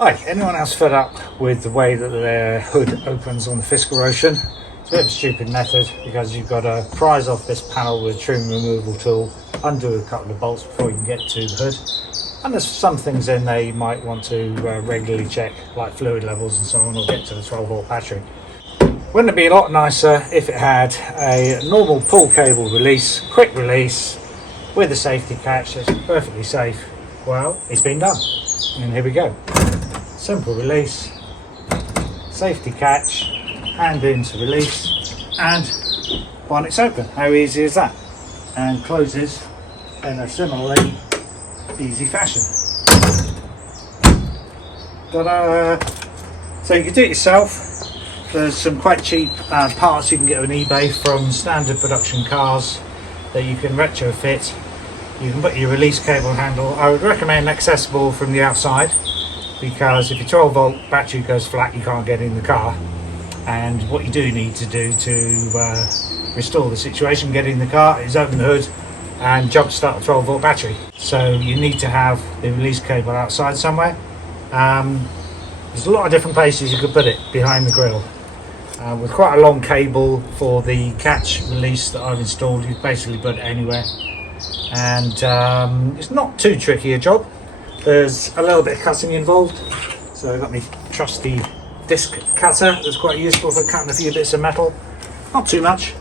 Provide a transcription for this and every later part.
Hi, anyone else fed up with the way that their hood opens on the Fisker Ocean? It's a bit of a stupid method because you've got to prise off this panel with a trim removal tool, undo a couple of bolts before you can get to the hood. And there's some things in there you might want to regularly check, like fluid levels and so on, or get to the 12-volt battery. Wouldn't it be a lot nicer if it had a normal pull cable release, quick release, with a safety catch that's perfectly safe? Well, it's been done. And here we go. Simple release, safety catch, hand in to release, and bonnet's open. How easy is that? And closes in a similarly easy fashion. Ta-da! So you can do it yourself. There's some quite cheap parts you can get on eBay from standard production cars that you can retrofit. You can put your release cable handle. I would recommend accessible from the outside, because if your 12-volt battery goes flat, you can't get in the car. And what you do need to do to restore the situation, get in the car, is open the hood and jump start a 12-volt battery. So you need to have the release cable outside somewhere. There's a lot of different places you could put it behind the grille. With quite a long cable for the catch release that I've installed, you basically put it anywhere. And it's not too tricky a job. There's a little bit of cutting involved, so I've got my trusty disc cutter that's quite useful for cutting a few bits of metal, not too much,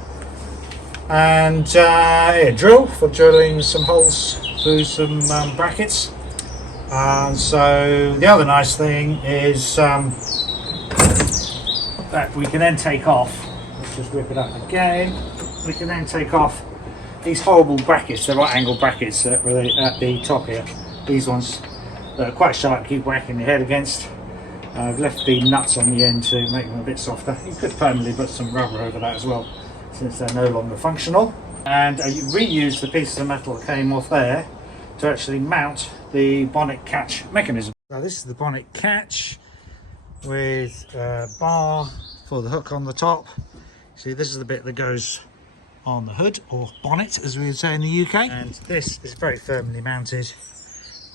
and a drill for drilling some holes through some brackets. So the other nice thing is that we can then take off, let's just rip it up again, we can then take off these horrible brackets, the right angle brackets that are at the top here. These ones that are quite sharp, keep whacking your head against. I've left the nuts on the end to make them a bit softer. You could permanently put some rubber over that as well, since they're no longer functional. And you reuse the pieces of metal that came off there to actually mount the bonnet catch mechanism. Now this is the bonnet catch with a bar for the hook on the top. See, this is the bit that goes on the hood, or bonnet as we would say in the UK. And this is very firmly mounted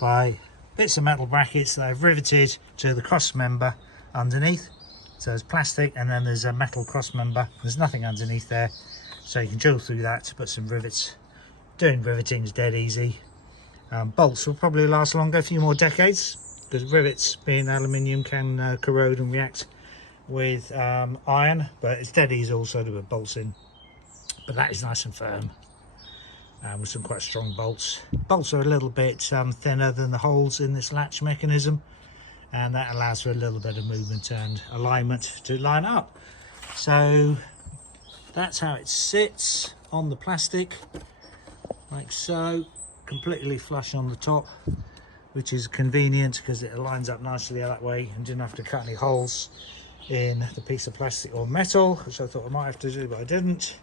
by bits of metal brackets that I've riveted to the cross member underneath. So there's plastic and then there's a metal cross member. There's nothing underneath there, so you can drill through that to put some rivets. Doing riveting is dead easy. Bolts will probably last longer, a few more decades, because rivets, being aluminium, can corrode and react with iron, but it's dead easy also to put bolts in. But that is nice and firm, with some quite strong bolts. Bolts are a little bit thinner than the holes in this latch mechanism, and that allows for a little bit of movement and alignment to line up. So that's how it sits on the plastic, like so, completely flush on the top, which is convenient because it lines up nicely that way and didn't have to cut any holes in the piece of plastic or metal, which I thought I might have to do, but I didn't.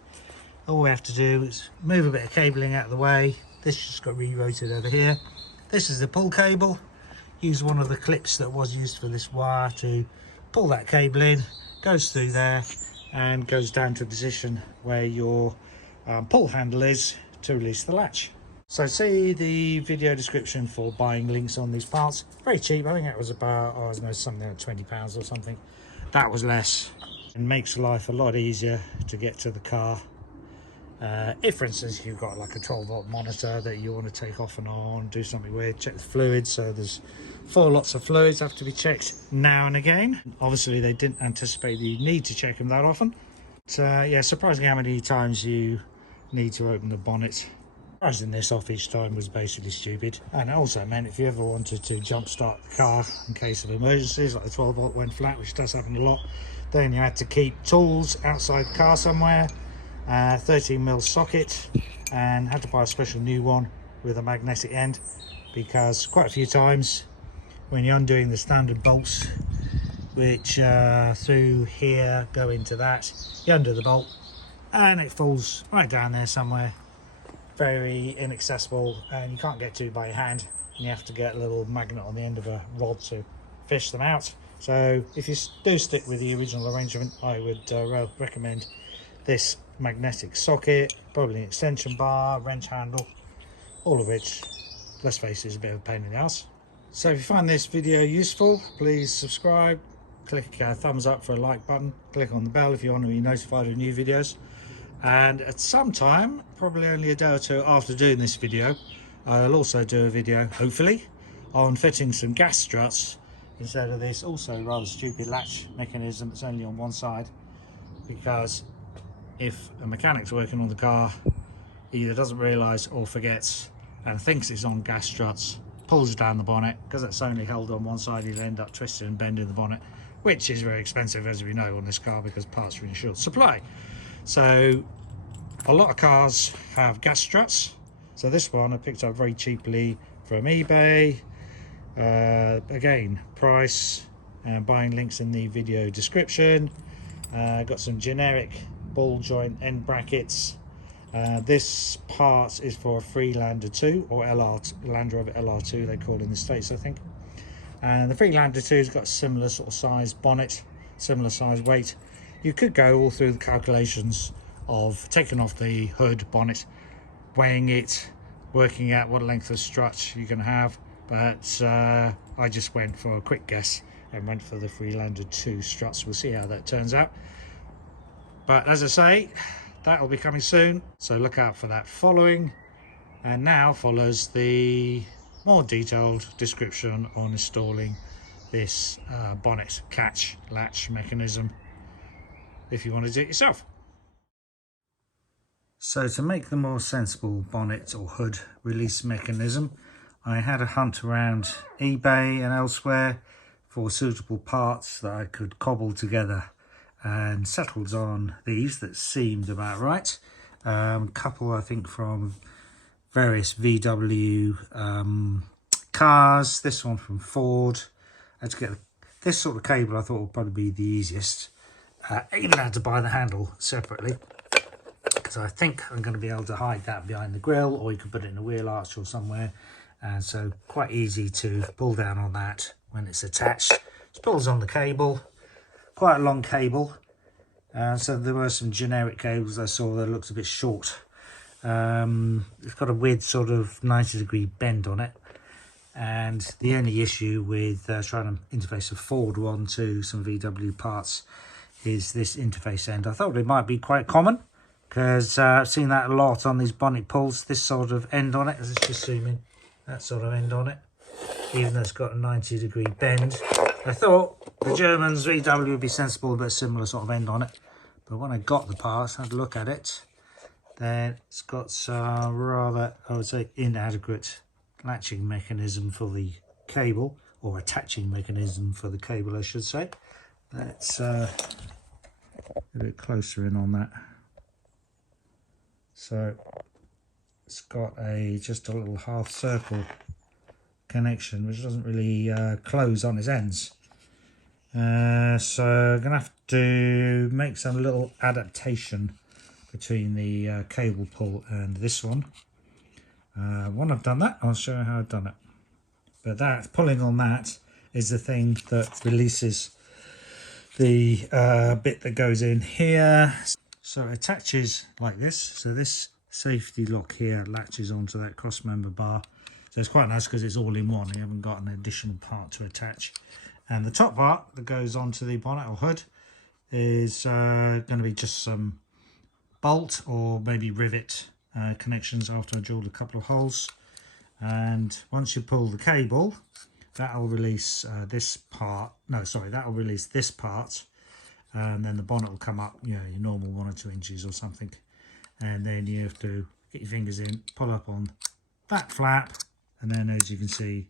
All we have to do is move a bit of cabling out of the way. This just got re-rotated over here. This is the pull cable. Use one of the clips that was used for this wire to pull that cable in, goes through there and goes down to a position where your pull handle is to release the latch. So see the video description for buying links on these parts. Very cheap. I think that was about, I don't know, something like £20 or something. That was less, and makes life a lot easier to get to the car. If, for instance, you've got like a 12-volt monitor that you want to take off and on, do something weird, check the fluids. So there's 4 lots of fluids have to be checked now and again. Obviously, they didn't anticipate the need to check them that often. But, yeah, surprising how many times you need to open the bonnet. Pricing this off each time was basically stupid. And it also meant if you ever wanted to jump start the car in case of emergencies, like the 12-volt went flat, which does happen a lot, then you had to keep tools outside the car somewhere. 13mm socket, and had to buy a special new one with a magnetic end, because quite a few times when you're undoing the standard bolts, which through here go into that, you undo the bolt and it falls right down there somewhere, very inaccessible, and you can't get to by your hand, and you have to get a little magnet on the end of a rod to fish them out. So if you do stick with the original arrangement, I would recommend this magnetic socket, probably an extension bar, wrench handle, all of which, let's face it, is a bit of a pain in the ass. So if you find this video useful, please subscribe, click thumbs up for a like button, click on the bell if you want to be notified of new videos. And at some time, probably only a day or two after doing this video, I'll also do a video, hopefully, on fitting some gas struts instead of this also rather stupid latch mechanism that's only on one side, because if a mechanic's working on the car, he either doesn't realise or forgets and thinks it's on gas struts, pulls down the bonnet, because it's only held on one side, he'll end up twisting and bending the bonnet, which is very expensive, as we know, on this car because parts are in short supply. So a lot of cars have gas struts. So this one I picked up very cheaply from eBay. Again, price and buying links in the video description. Got some generic ball joint end brackets. This part is for a Freelander 2 or Land Rover LR2 they call it in the States, I think. And the Freelander 2 has got a similar sort of size bonnet, similar size weight. You could go all through the calculations of taking off the hood bonnet, weighing it, working out what length of strut you can have, but I just went for a quick guess and went for the Freelander 2 struts. We'll see how that turns out. But as I say, that will be coming soon, so look out for that following. And now follows the more detailed description on installing this bonnet catch latch mechanism if you want to do it yourself. So to make the more sensible bonnet or hood release mechanism, I had a hunt around eBay and elsewhere for suitable parts that I could cobble together, and settled on these that seemed about right. A couple I think from various VW cars, this one from Ford. I had to get this sort of cable, I thought would probably be the easiest. Even had to buy the handle separately, because I think I'm going to be able to hide that behind the grille, or you can put it in a wheel arch or somewhere, and so quite easy to pull down on that when it's attached. It pulls on the cable, quite a long cable, so there were some generic cables I saw that looked a bit short. It's got a weird sort of 90-degree bend on it, and the only issue with trying to interface a Ford one to some VW parts is this interface end. I thought it might be quite common, because I've seen that a lot on these bonnet pulls, this sort of end on it. Let's just zoom in, that sort of end on it, even though it's got a 90-degree bend. I thought the Germans, VW, would be sensible with a similar sort of end on it, but when I got the part, I had a look at it, then it's got some rather, I would say, inadequate latching mechanism for the cable, or attaching mechanism for the cable, I should say. Let's a bit closer in on that. So it's got just a little half circle connection which doesn't really close on its ends. So I'm gonna have to make some little adaptation between the cable pull and this one. When I've done that, I'll show you how I've done it. But that pulling on that is the thing that releases the bit that goes in here. So it attaches like this. So this safety lock here latches onto that cross member bar. So it's quite nice because it's all in one. You haven't got an additional part to attach. And the top part that goes onto the bonnet or hood is going to be just some bolt or maybe rivet connections after I drilled a couple of holes. And once you pull the cable, that'll release this part. No, sorry, that'll release this part. And then the bonnet will come up, you know, your normal 1 or 2 inches or something. And then you have to get your fingers in, pull up on that flap, and then as you can see,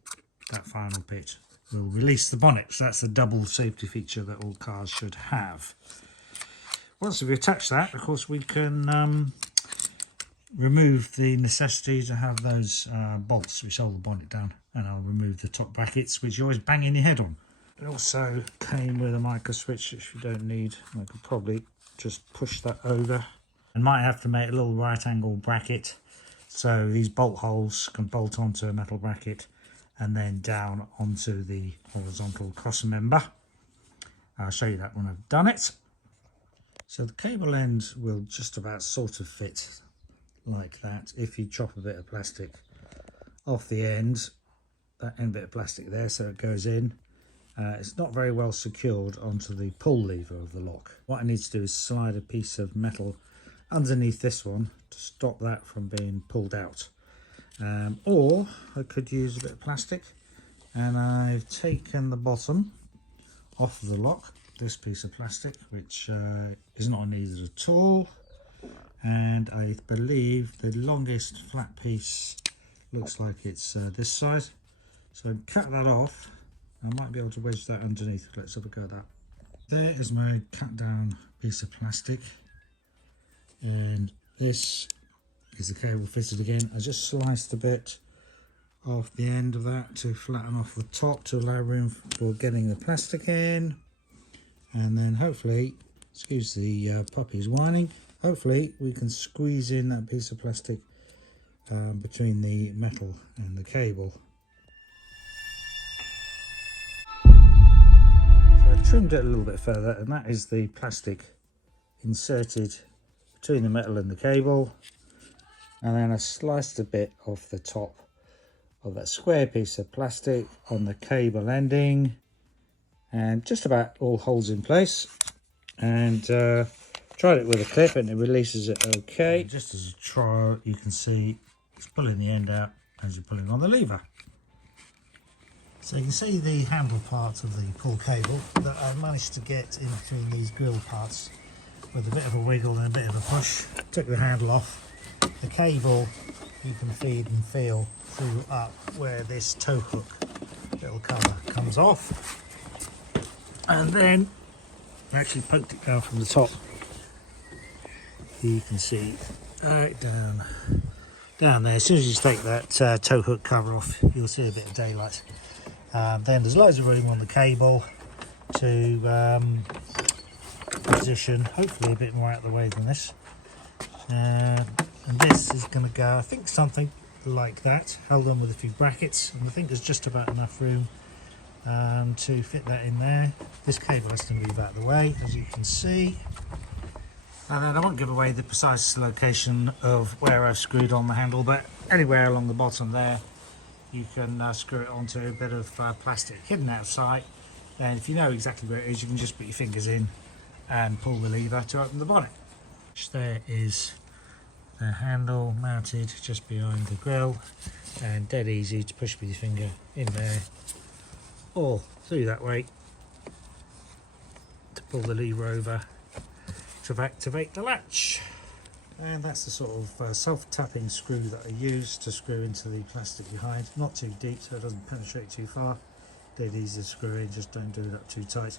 that final bit will release the bonnet. So that's the double safety feature that all cars should have. Once we've attached that, of course, we can remove the necessity to have those bolts which hold the bonnet down, and I'll remove the top brackets which you're always banging your head on. It also came with a micro switch which you don't need. I could probably just push that over. I might have to make a little right angle bracket so these bolt holes can bolt onto a metal bracket and then down onto the horizontal cross member. I'll show you that when I've done it. So the cable end will just about sort of fit like that if you chop a bit of plastic off the end that end bit of plastic there so it goes in. It's not very well secured onto the pull lever of the lock. What I need to do is slide a piece of metal underneath this one to stop that from being pulled out. Or I could use a bit of plastic, and I've taken the bottom off of the lock, this piece of plastic, which is not needed at all. And I believe the longest flat piece looks like it's this size. So cut that off. I might be able to wedge that underneath. Let's have a go at that. There is my cut down piece of plastic, and this is the cable fitted again. I just sliced a bit off the end of that to flatten off the top to allow room for getting the plastic in, and then hopefully, excuse the puppy's whining, hopefully we can squeeze in that piece of plastic between the metal and the cable. Trimmed it a little bit further, and that is the plastic inserted between the metal and the cable, and then I sliced a bit off the top of that square piece of plastic on the cable ending, and just about all holds in place, and tried it with a clip and it releases it okay. And just as a trial, you can see it's pulling the end out as you're pulling on the lever. So you can see the handle part of the pull cable that I managed to get in between these grill parts with a bit of a wiggle and a bit of a push. Took the handle off. The cable you can feed and feel through up where this tow hook little cover comes off. And then I actually poked it down from the top. You can see right down there. As soon as you take that tow hook cover off, you'll see a bit of daylight. Then there's loads of room on the cable to position, hopefully a bit more out of the way than this. And this is going to go, I think, something like that, held on with a few brackets, and I think there's just about enough room to fit that in there. This cable has to move out of the way, as you can see. And then I won't give away the precise location of where I've screwed on the handle, but anywhere along the bottom there you can screw it onto a bit of plastic hidden out of sight. And if you know exactly where it is, you can just put your fingers in and pull the lever to open the bonnet. There is the handle mounted just behind the grill, and dead easy to push with your finger in there or through that way to pull the lever over to activate the latch. And that's the sort of self-tapping screw that I use to screw into the plastic behind. Not too deep so it doesn't penetrate too far. Dead easy to screw in, just don't do it up too tight.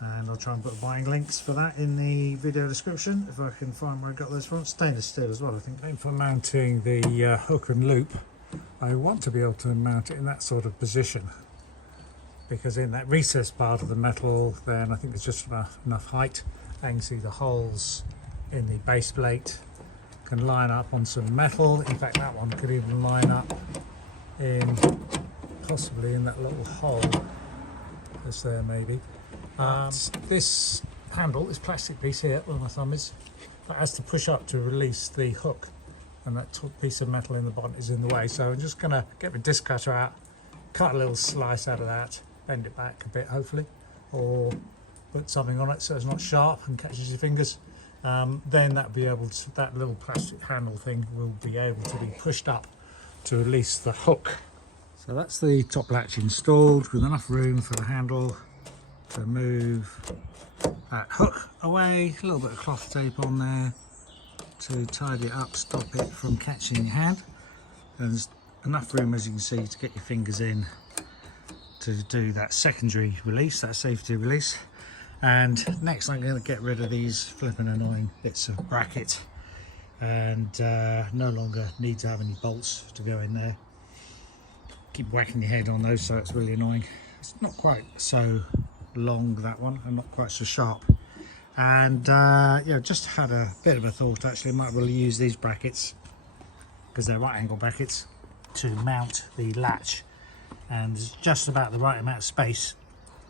And I'll try and put buying links for that in the video description if I can find where I got those from. Stainless steel as well, I think. And for mounting the hook and loop, I want to be able to mount it in that sort of position, because in that recessed part of the metal, then I think there's just enough height. I can see the holes in the base plate can line up on some metal. In fact, that one could even line up in possibly in that little hole that's there maybe. This handle, this plastic piece here where my thumb is, that has to push up to release the hook, and that piece of metal in the bonnet is in the way. So I'm just going to get my disc cutter out, cut a little slice out of that, bend it back a bit hopefully, or put something on it so it's not sharp and catches your fingers. Then that little plastic handle thing will be able to be pushed up to release the hook. So that's the top latch installed with enough room for the handle to move that hook away. A little bit of cloth tape on there to tidy it up, stop it from catching your hand. And there's enough room, as you can see, to get your fingers in to do that secondary release, that safety release. And next I'm going to get rid of these flipping annoying bits of bracket, and no longer need to have any bolts to go in there. Keep whacking your head on those, so it's really annoying. It's not quite so long, that one, and not quite so sharp. And yeah, just had a bit of a thought actually, I might well use these brackets, because they're right angle brackets, to mount the latch. And there's just about the right amount of space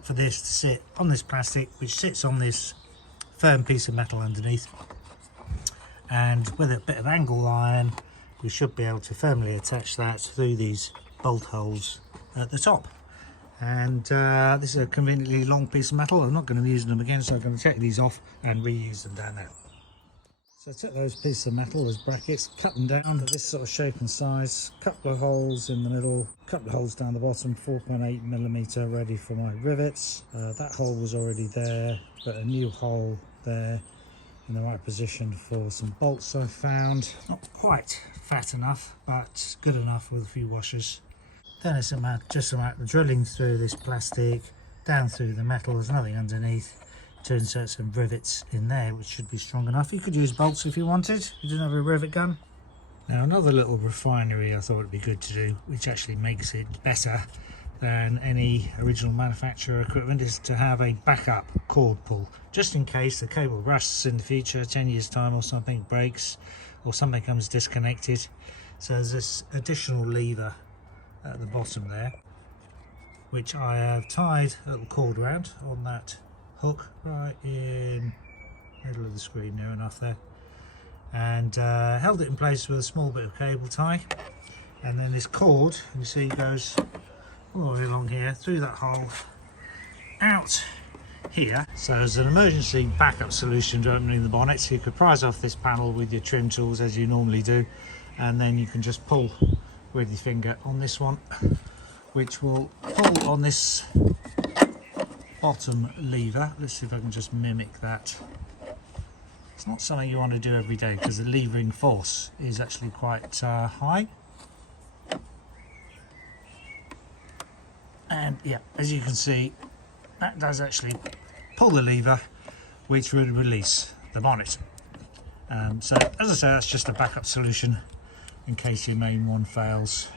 for this to sit on this plastic, which sits on this firm piece of metal underneath, and with a bit of angle iron we should be able to firmly attach that through these bolt holes at the top. And this is a conveniently long piece of metal. I'm not going to be using them again, so I'm going to take these off and reuse them down there. So I took those pieces of metal, those brackets, cut them down to this sort of shape and size, couple of holes in the middle, couple of holes down the bottom, 4.8mm ready for my rivets. That hole was already there, but a new hole there in the right position for some bolts I found. Not quite fat enough, but good enough with a few washers. Then it's just a matter of drilling through this plastic, down through the metal, there's nothing underneath, to insert some rivets in there, which should be strong enough. You could use bolts if you wanted, if you didn't have a rivet gun. Now another little refinery I thought would be good to do, which actually makes it better than any original manufacturer equipment, is to have a backup cord pull, just in case the cable rusts in the future, 10 years time or something breaks or something comes disconnected. So there's this additional lever at the bottom there, which I have tied a little cord around on that hook right in the middle of the screen, near enough there, and held it in place with a small bit of cable tie. And then this cord, you see, goes all the way along here through that hole out here. So as an emergency backup solution to opening the bonnet, so you could prise off this panel with your trim tools as you normally do, and then you can just pull with your finger on this one, which will pull on this bottom lever. Let's see if I can just mimic that. It's not something you want to do every day because the levering force is actually quite high. And yeah, as you can see, that does actually pull the lever, which would release the bonnet. So as I say, that's just a backup solution in case your main one fails.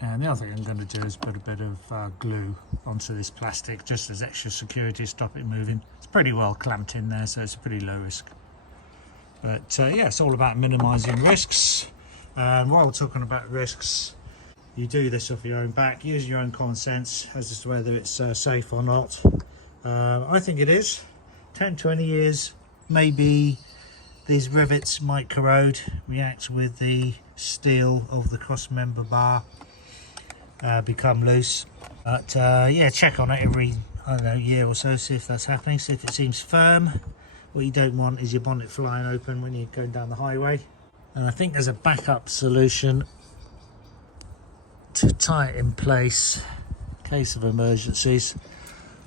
And the other thing I'm going to do is put a bit of glue onto this plastic, just as extra security to stop it moving. It's pretty well clamped in there, so it's a pretty low risk. But yeah, it's all about minimising risks. And while we're talking about risks, you do this off your own back, use your own common sense as to whether it's safe or not. I think it is. 10, 20 years, maybe these rivets might corrode, react with the steel of the cross member bar, become loose. But yeah, check on it every, I don't know, year or so, see if that's happening, see if it seems firm. What you don't want is your bonnet flying open when you're going down the highway. And I think there's a backup solution to tie it in place in case of emergencies.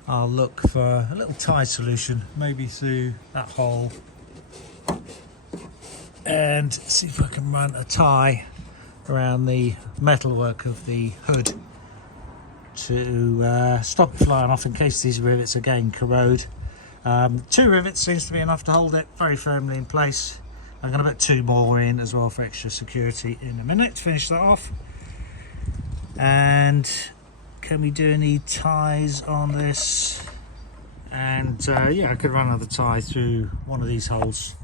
I'll look for a little tie solution, maybe through that hole, and see if I can run a tie around the metalwork of the hood to stop it flying off in case these rivets again corrode. 2 rivets seems to be enough to hold it very firmly in place. I'm going to put 2 more in as well for extra security in a minute to finish that off. And can we do any ties on this? And yeah, I could run another tie through one of these holes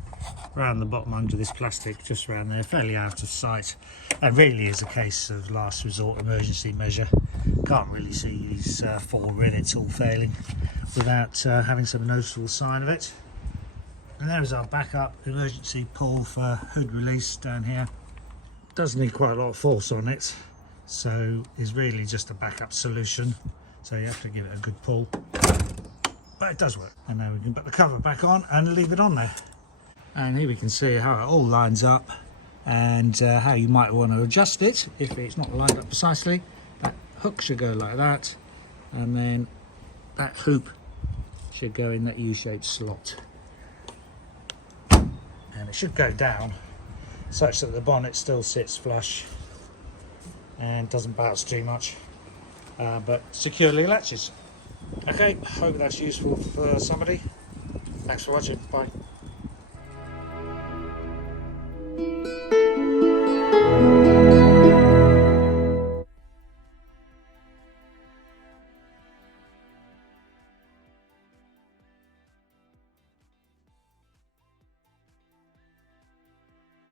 around the bottom under this plastic, just around there, fairly out of sight. And really is a case of last resort emergency measure. Can't really see these 4 rivets all failing without having some noticeable sign of it. And there's our backup emergency pull for hood release down here. Does need quite a lot of force on it, so is really just a backup solution, so you have to give it a good pull, but it does work. And now we can put the cover back on and leave it on there. And here we can see how it all lines up and how you might want to adjust it if it's not lined up precisely. That hook should go like that, and then that hoop should go in that U-shaped slot, and it should go down such that the bonnet still sits flush and doesn't bounce too much, but securely latches. Okay, hope that's useful for somebody. Thanks for watching. Bye.